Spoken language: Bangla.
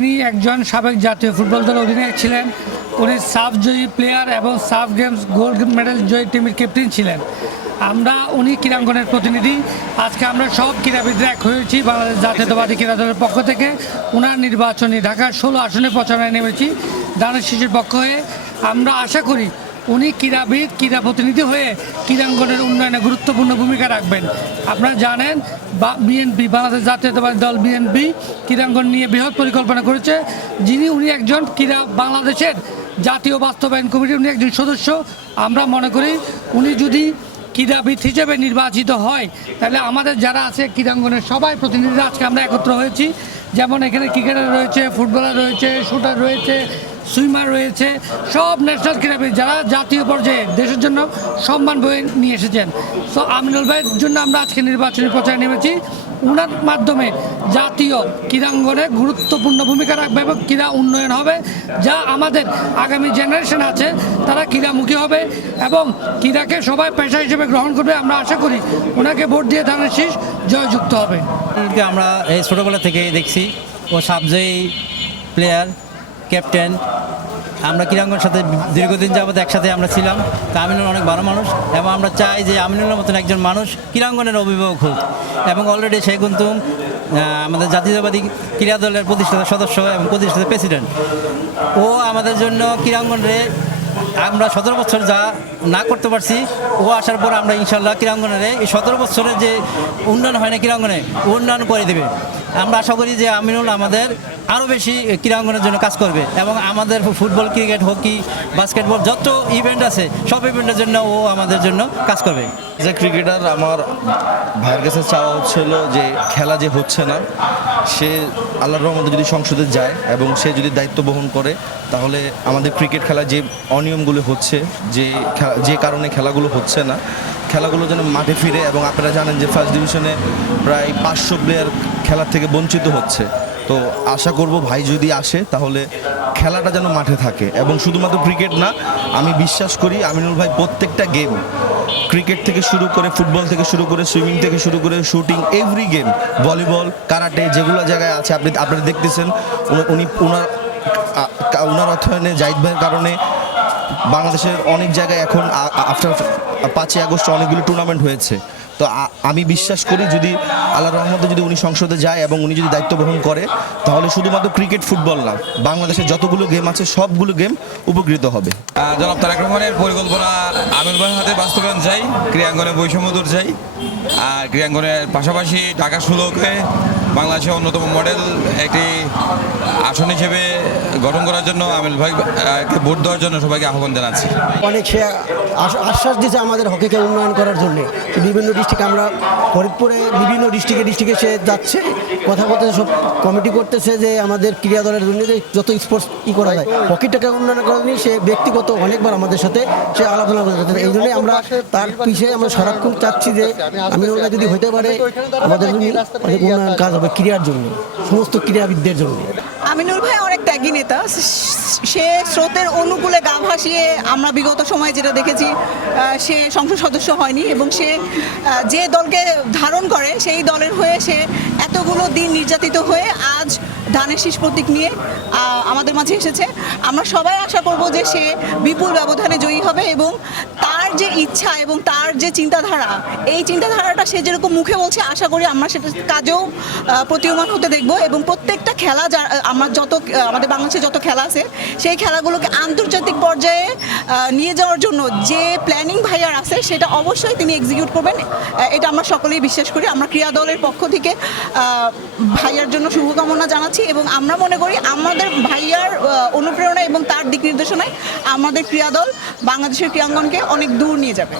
তিনি একজন সাবেক জাতীয় ফুটবল দলের অধিনায়ক ছিলেন। উনি সাফ জয়ী প্লেয়ার এবং সাফ গেমস গোল্ড মেডেল জয়ী টিমের ক্যাপ্টেন ছিলেন। উনি ক্রীড়াঙ্গনের প্রতিনিধি। আজকে আমরা সব ক্রীড়াবিদরা এক হয়েছি বাংলাদেশ জাতীয়তাবাদী ক্রীড়া দলের পক্ষ থেকে। ওনার নির্বাচনী ঢাকার 16 আসনে প্রচারণায় নেমেছি দানের শিশুর পক্ষ হয়ে। আমরা আশা করি উনি ক্রীড়াবিদ, ক্রীড়া প্রতিনিধি হয়ে ক্রীড়াঙ্গনের উন্নয়নে গুরুত্বপূর্ণ ভূমিকা রাখবেন। আপনারা জানেন বিএনপি, বাংলাদেশ জাতীয়তাবাদী দল বিএনপি ক্রীড়াঙ্গন নিয়ে বৃহৎ পরিকল্পনা করেছে। উনি একজন বাংলাদেশের জাতীয় বাস্তবায়ন কমিটির উনি একজন সদস্য। আমরা মনে করি উনি যদি ক্রীড়াবিদ হিসেবে নির্বাচিত হয় তাহলে আমাদের যারা আছে ক্রীড়াঙ্গনের সবাই প্রতিনিধিরা আজকে আমরা একত্র হয়েছি। যেমন এখানে ক্রিকেটার রয়েছে, ফুটবলার রয়েছে, শুটার রয়েছে, সুইমার রয়েছে, সব ন্যাশনাল ক্রীড়াবিদ যারা জাতীয় পর্যায়ে দেশের জন্য সম্মান বয়ে নিয়ে এসেছেন। তো আমিনুল ভাইয়ের জন্য আমরা আজকে নির্বাচনী প্রচারে নেমেছি। ওনার মাধ্যমে জাতীয় ক্রীড়াঙ্গনে গুরুত্বপূর্ণ ভূমিকা রাখবে এবং ক্রীড়া উন্নয়ন হবে, যা আমাদের আগামী জেনারেশন আছে তারা ক্রীড়ামুখী হবে এবং ক্রীড়াকে সবাই পেশা হিসেবে গ্রহণ করবে। আমরা আশা করি ওনাকে ভোট দিয়ে ধানের শীষ জয়যুক্ত হবে। আমরা এই ছোটোবেলা থেকে দেখছি ও সাবজয়ী প্লেয়ার, ক্যাপ্টেন। আমরা ক্রীড়াঙ্গনের সাথে দীর্ঘদিন যাবত একসাথে আমরা ছিলাম। তা আমিনুল অনেক ভালো মানুষ এবং আমরা চাই যে আমিনুলের মতন একজন মানুষ ক্রীড়াঙ্গনের অভিভাবক হোক। এবং অলরেডি সে কিন্তু আমাদের জাতীয়তাবাদী ক্রীড়া দলের প্রতিষ্ঠাতা সদস্য এবং প্রতিষ্ঠাতা প্রেসিডেন্ট। ও আমাদের জন্য ক্রীড়াঙ্গনে আমরা 17 বছর যা না করতে পারছি, ও আসার পর আমরা ইনশাল্লাহ ক্রীড়াঙ্গনের এই 17 বছরের যে উন্নয়ন হয় না ক্রীড়াঙ্গনে, উন্নয়ন করে দেবে। আমরা আশা করি যে আমিনুল আমাদের আরও বেশি ক্রীড়াঙ্গনের জন্য কাজ করবে এবং আমাদের ফুটবল, ক্রিকেট, হকি, বাস্কেটবল যত ইভেন্ট আছে সব ইভেন্টের জন্য ও আমাদের জন্য কাজ করবে। যে ক্রিকেটার আমার ভাইয়ের কাছে চাওয়া হচ্ছিল যে খেলা যে হচ্ছে না, সে আল্লাহর রহমতে যদি সংসদে যায় এবং সে যদি দায়িত্ব বহন করে তাহলে আমাদের ক্রিকেট খেলা যে অনিয়মগুলো হচ্ছে, যে কারণে খেলাগুলো হচ্ছে না, খেলাগুলো যেন মাঠে ফিরে। এবং আপনারা জানেন যে ফার্স্ট ডিভিশনে প্রায় 500 প্লেয়ার খেলার থেকে বঞ্চিত হচ্ছে। তো আশা করব ভাই যদি আসে তাহলে খেলাটা যেন মাঠে থাকে। এবং শুধুমাত্র ক্রিকেট না, আমি বিশ্বাস করি আমিনুল ভাই প্রত্যেকটা গেম, ক্রিকেট থেকে শুরু করে, ফুটবল থেকে শুরু করে, সুইমিং থেকে শুরু করে, shooting, every game, volleyball, karate, যেগুলো জায়গায় আছে আপনারা দেখতেছেন। ওনার অর্থায়নে জাহিদ ভাইয়ের কারণে বাংলাদেশের অনেক জায়গায় এখন আফটার 5ই আগস্ট অনেকগুলো টুর্নামেন্ট হয়েছে। তো আমি বিশ্বাস করি যদি আল্লাহর রহমতে যদি উনি সংসদে যায় এবং উনি যদি দায়িত্ব বহন করে তাহলে শুধুমাত্র ক্রিকেট, ফুটবল না, বাংলাদেশের যতগুলো গেম আছে সবগুলো গেম উপকৃত হবে। জনাব তারেক রহমানের পরিকল্পনা আমিনুল ভাইয়ের হাতে বাস্তবায়ন চাই, ক্রীড়াঙ্গনে বৈষম্য দূর চাই। আর ক্রীড়াঙ্গনের পাশাপাশি ঢাকা 16কে বাংলাদেশের অন্যতম মডেল একটি আসন হিসেবে গঠন করার জন্য আমিনুল ভাইকে ভোট দেওয়ার জন্য সবাইকে আহ্বান জানাচ্ছি। অনেক সে আশ্বাস দিয়েছে আমাদের হকিকে উন্নয়ন করার জন্য। বিভিন্ন ডিস্ট্রিক্ট, আমরা ফরিদপুরে বিভিন্ন ডিস্ট্রিক্টে সে যাচ্ছে, কথা বলতেছে, সব কমিটি করতেছে যে আমাদের ক্রীড়া দলের জন্য যত স্পোর্টস করা যায়, হকিটাকে উন্নয়ন করার জন্য সে ব্যক্তিগত অনেকবার আমাদের সাথে সে আলোচনা করতে। এই জন্যই আমরা তার পিছিয়ে আমরা সারাক্ষণ চাচ্ছি যে আমিনুল ভাই যদি হতে পারে আমাদের অনেক উন্নয়ন কাজ হবে ক্রীড়ার জন্য, সমস্ত ক্রীড়াবিদদের জন্য। আমিনুল ভাই অনেক ত্যাগী নেতা। সে স্রোতের অনুকূলে গা ভাসিয়ে আমরা বিগত সময়ে যেটা দেখেছি, সে সংসদ সদস্য হয়নি এবং সে যে দলকে ধারণ করে সেই দলের হয়ে সে এতগুলো দিন নির্যাতিত হয়ে আজ ধানের শীষ প্রতীক নিয়ে আমাদের মাঝে এসেছে। আমরা সবাই আশা করব যে সে বিপুল ব্যবধানে জয়ী হবে এবং তার যে ইচ্ছা এবং তার যে চিন্তাধারা, এই চিন্তাধারাটা সে যেরকম মুখে বলছে, আশা করি আমরা সেটা কাজেও প্রতীয়মান হতে দেখব। এবং প্রত্যেকটা খেলা আমাদের বাংলাদেশে যত খেলা আছে সেই খেলাগুলোকে আন্তর্জাতিক পর্যায়ে নিয়ে যাওয়ার জন্য যে প্ল্যানিং ভাইয়ার আছে সেটা অবশ্যই তিনি এক্সিকিউট করবেন, এটা আমরা সকলেই বিশ্বাস করি। আমরা ক্রীড়া দলের পক্ষ থেকে ভাইয়ার জন্য শুভকামনা জানাচ্ছি এবং আমরা মনে করি আমাদের ভাইয়ার অনুপ্রেরণা এবং তার দিক নির্দেশনায় আমাদের ক্রীড়া দল বাংলাদেশের ক্রীড়াঙ্গনকে অনেক দূর নিয়ে যাবে।